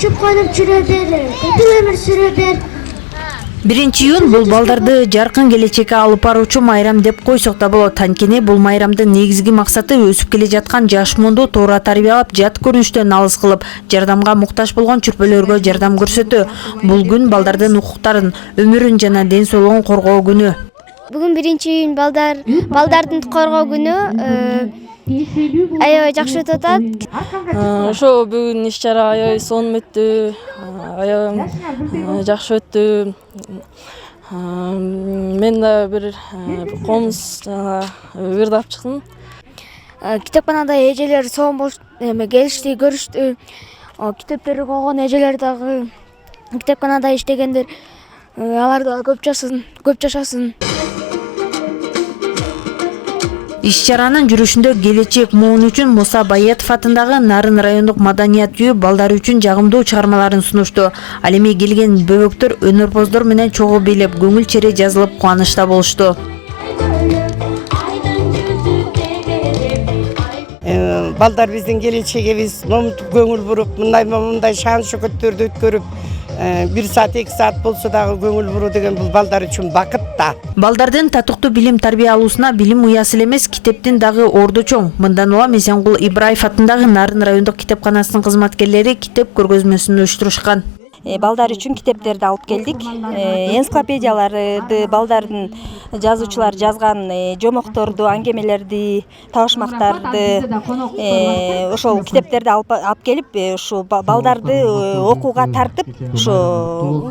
учуп конуп жүрө бер, эркин өмүр сүрө бер. 1-iyun бул балдарды жаркын келечекке алып баруучу майрам деп койсок да болот. Анткени бул майрамдын негизги максаты өсүп келе жаткан жаш муунду туура тарбиялап, жат көрүнүштөн алыс кылып, жардамга муктаж болгон чүрпөлөргө жардам көрсөтүү. Бул күн балдардын укуктарын, өмүрүн жана ден соолугун коргоо күнү. Бүгүн 1-iyun балдардын коргоо күнү. Аябай жакшы өтүп атат. Ошо бүгүн иш-чара аябай сонун өттү. Аябай жакшы өттү. Мен да бир комуз ырдап чыктым. Китепканада эжелер сонун болуш, келишти, көрүштү. Китептерди койгон эжелер дагы китепканада иштегендер. Алар да көп жашасын. Иш-чаранын жүрүшүндө келечек муун үчүн Муса Баетов атындагы Нарын райондук маданият үйү балдар үчүн жагымдуу чыгармаларын сунушту. Ал эми келген бөбөктөр өнөрпоздор менен чогуу бийлеп, көңүл чери жазылып кубанычта болушту. Балдар биздин келечегибиз, момунтип көңүл буруп, мындай шан шөкөттөрдү өткөрүп, 1 саат 2 саат болсо дагы көңүл буруу деген бул балдар үчүн бакыт да. Балдардын татыктуу билим тарбия алуусуна билим уясы эле эмес, китептин дагы орду чоң. Мындан улам Эсенкул Ибраев атындагы Нарын райондук китепканасынын кызматкерлери китеп көргөзмөсүн уюштурушкан. Балдар үчүн китептерди алып келдик. Энциклопедияларды, балдардын жазуучулар жазган жомокторду, аңгемелерди, табышмактарды, ошол китептерди алып келип, ушу балдарды окууга тартып, ушу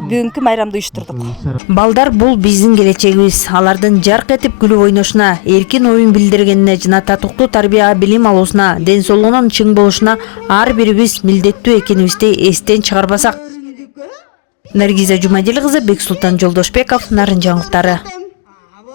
бүгүнкү майрамды уюштурдук. Балдар бул биздин келечегибиз. Алардын жарк этип күлүп ойношуна, эркин оюн билдиргенине жана татыктуу тарбия билим алуусуна, ден соолугунун чың болушуна ар бирибиз милдеттүү экенибизди эстен чыгарбасак. Наргиза Жумадил кызы, Бексултан Жолдошбеков, Нарын жаңылыктары.